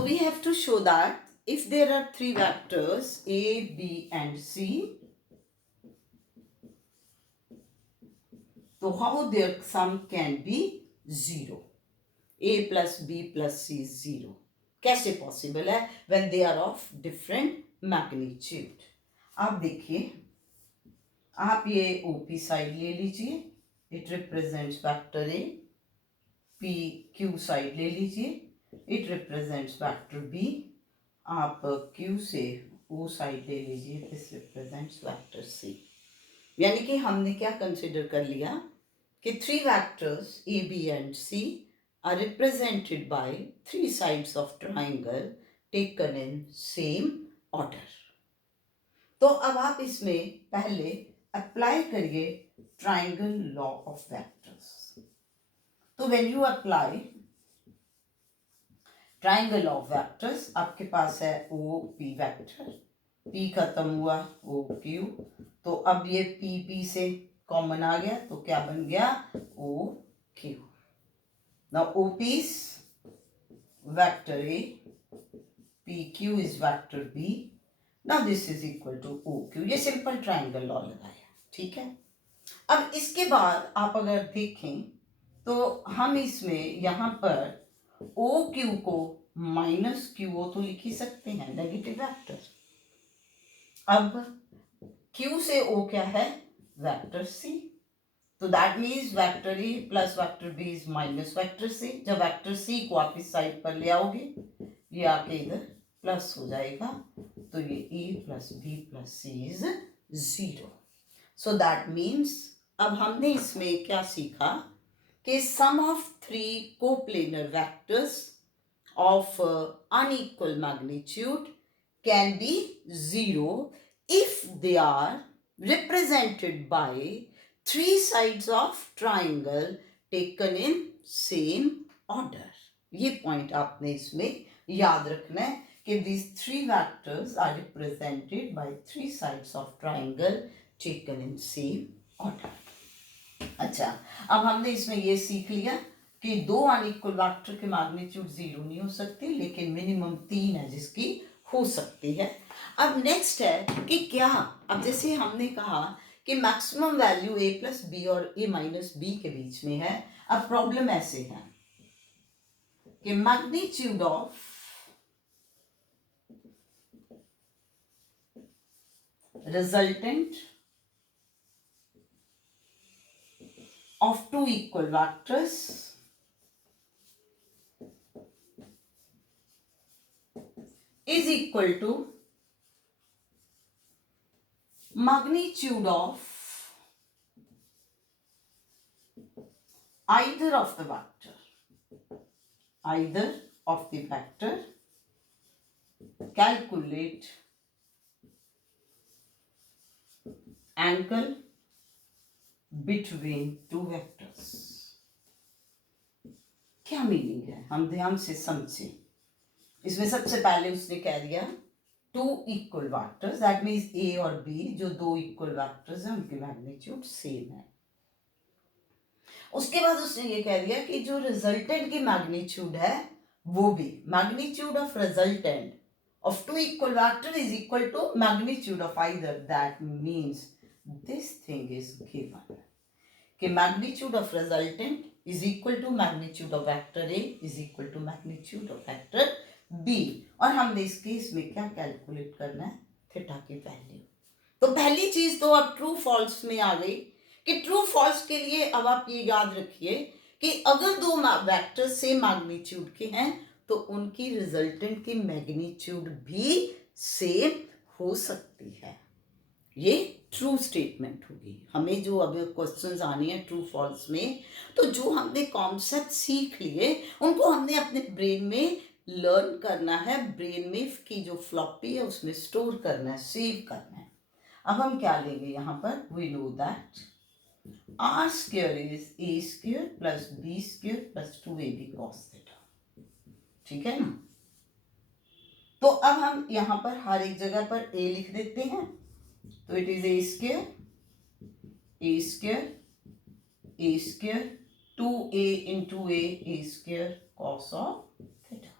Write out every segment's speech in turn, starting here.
So we have to show that if there are three vectors A, B and C, so how their sum can be 0. A plus B plus C is 0. कैसे possible है when they are of different magnitude? आप देखिए, आप ये OP side ले लीजिए, it represents vector A. P Q side ले लीजिए, इट रिप्रेजेंट्स वेक्टर B. आप Q से O साइड ले लीजिए, दिस रिप्रेजेंट्स वेक्टर C. यानी कि हमने क्या कंसिडर कर लिया कि three vectors A, B and C are represented by three sides of triangle taken in same order. तो अब आप इसमें पहले अप्लाई करिए ट्राइंगल लॉ ऑफ वेक्टर्स. तो when you apply triangle of vectors, आपके पास है ओ पी वेक्टर, पी खत्म हुआ ओ क्यू, तो अब ये पी पी से कॉमन आ गया, तो क्या बन गया O Q. Now OP is vector A, PQ is vector B. Now this is equal to OQ. ये सिंपल ट्राइंगल लॉ लगाया, ठीक है. अब इसके बाद आप अगर देखें तो हम इसमें यहाँ पर OQ को माइनस QO तो लिख ही सकते हैं, नेगेटिव वेक्टर. अब Q से O क्या है, वेक्टर C. तो that means vector A plus vector B is minus vector C. जब वेक्टर सी को आप इस साइड पर ले आओगे, ये आके इधर प्लस हो जाएगा, तो ये A plus B plus C is 0. So that means अब हमने इसमें क्या सीखा कि sum of three coplanar vectors of unequal magnitude can be 0 if they are represented by three sides of triangle taken in same order. ये point आपने इसमें याद रखना है कि these three vectors are represented by three sides of triangle taken in same order. अच्छा, अब हमने इसमें ये सीख लिया कि दो अनइक्वल वेक्टर के मैग्नीट्यूड 0 नहीं हो सकती, लेकिन मिनिमम 3 है जिसकी हो सकती है. अब नेक्स्ट है कि क्या, अब जैसे हमने कहा कि maximum value a plus B और a माइनस बी के बीच में है. अब प्रॉब्लम ऐसे है कि magnitude of resultant of two equal vectors is equal to magnitude of either of the vector. Either of the vector. Calculate angle between two vectors. क्या मीनिंग है, हम ध्यान से समझें. इसमें सबसे पहले उसने कह दिया two equal vectors, that means A और बी जो दो इक्वल वेक्टर्स हैं उनकी मैग्नीट्यूड सेम है. उसके बाद उसने ये कह दिया कि जो रिजल्टेंट की मैग्नीट्यूड है वो भी, magnitude of resultant of two equal vector is equal to magnitude of either. That means this thing is given कि magnitude of resultant is equal to magnitude of vector A is equal to magnitude of vector B. और हमने इस case में क्या calculate करना है, theta की value. तो पहली चीज तो अब ट्रू फॉल्स में आ गई कि ट्रू फॉल्स के लिए अब आप ये याद रखिए कि अगर दो वेक्टर सेम मैग्नीट्यूड के हैं तो उनकी रिजल्टेंट की मैग्नीट्यूड भी सेम हो सकती है. ये ट्रू स्टेटमेंट होगी. हमें जो अब क्वेश्चंस आने हैं ट्रू फॉल्स में, तो जो हमने कॉन्सेप्ट सीख लिए उनको हमने अपने ब्रेन में लर्न करना है, ब्रेन में की जो फ्लॉपी है उसमें स्टोर करना है, सेव करना है. अब हम क्या लेंगे यहाँ पर, we know that R square is A square plus B square plus 2ab cos theta. ठीक है ना. तो अब हम यहाँ पर हर एक जगह पर a लिख देते हैं, तो it is A square 2a into a square cos of theta.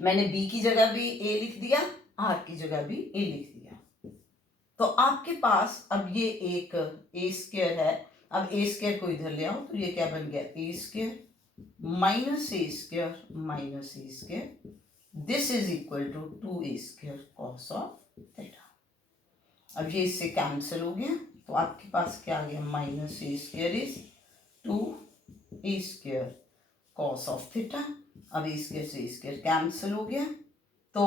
मैंने b की जगह भी a लिख दिया, r की जगह भी a लिख दिया। तो आपके पास अब ये एक a स्क्वायर है। अब a स्क्वायर को इधर ले आओ तो ये क्या बन गया, a square minus a square minus a square, this is equal to 2a square cos of theta. अब ये इससे कैंसिल हो गया तो आपके पास क्या आ गया, minus a square is 2a square cos of theta. अब a स्क्वायर से a स्क्वायर कैंसिल हो गया तो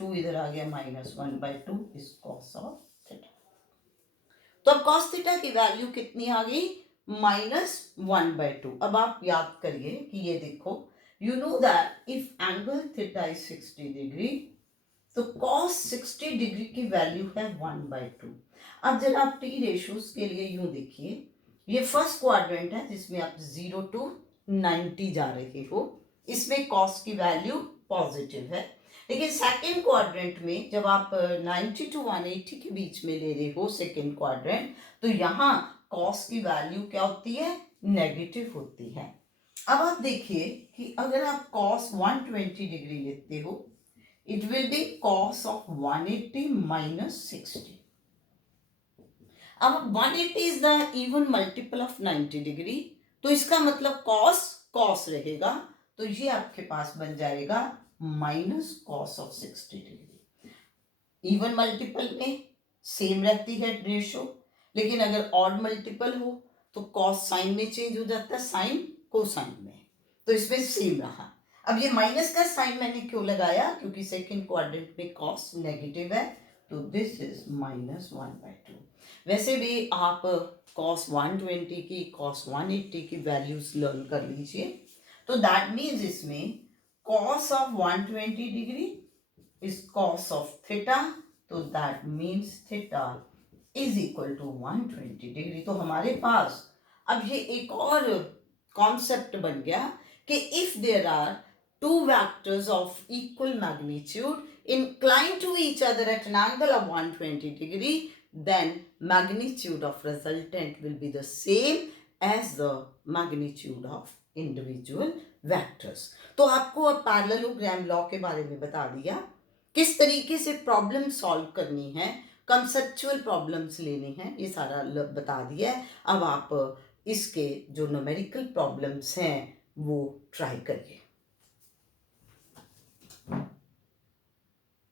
2 इधर आ गया, -1/2 इज कॉस ऑफ थीटा। तो अब कॉस थीटा की वैल्यू कितनी आ गई, -1/2। अब आप याद करिए कि ये देखो, you know that if angle theta is 60 degree तो कॉस 60 डिग्री की वैल्यू है 1/2। अब जरा आप टी रेशियोज के लिए यूं देखिए, ये फर्स्ट क्वाड्रेंट है जिसमें आप 0 to 90 जा रहे हो, इसमें कॉस की वैल्यू पॉजिटिव है। लेकिन सेकेंड क्वाड्रेंट में जब आप 90 to 180 के बीच में ले रहे हो सेकेंड क्वाड्रेंट, तो यहाँ कॉस की वैल्यू क्या होती है, नेगेटिव होती है। अब आप देखिए कि अगर आप कॉस 120 डिग्री लेते हो, it will be cos of 180 minus 60. अब 180 is the even multiple of 90 degree, तो इसका मतलब cos रहेगा, तो ये आपके पास बन जाएगा minus cos of 60 degree. Even multiple में सेम रहती है रेशो, लेकिन अगर ऑड मल्टीपल हो तो कॉस साइन में चेंज हो जाता है, साइन कोसाइन में, तो इसमें सेम रहा। अब ये माइनस का साइन मैंने क्यों लगाया, क्योंकि सेकंड क्वाड्रेंट में कॉस नेगेटिव है, तो दिस इज -1/2। वैसे भी आप कॉस 120 की कॉस 180 की वैल्यूज लर्न कर लीजिए, तो दैट मीन्स इसमें cos of 120 degree is cos of theta, तो that means theta is equal to 120 degree. तो हमारे पास अब ये एक और कॉन्सेप्ट बन गया कि if there are two vectors of equal magnitude inclined to each other at an angle of 120 degree, then magnitude of resultant will be the same as the magnitude of individual vectors. तो आपको अब parallelogram law के बारे में बता दिया, किस तरीके से प्रॉब्लम सॉल्व करनी है, कंसेप्चुअल प्रॉब्लम्स लेने हैं, ये सारा बता दिया है। अब आप इसके जो न्यूमेरिकल प्रॉब्लम्स हैं वो ट्राई करिए।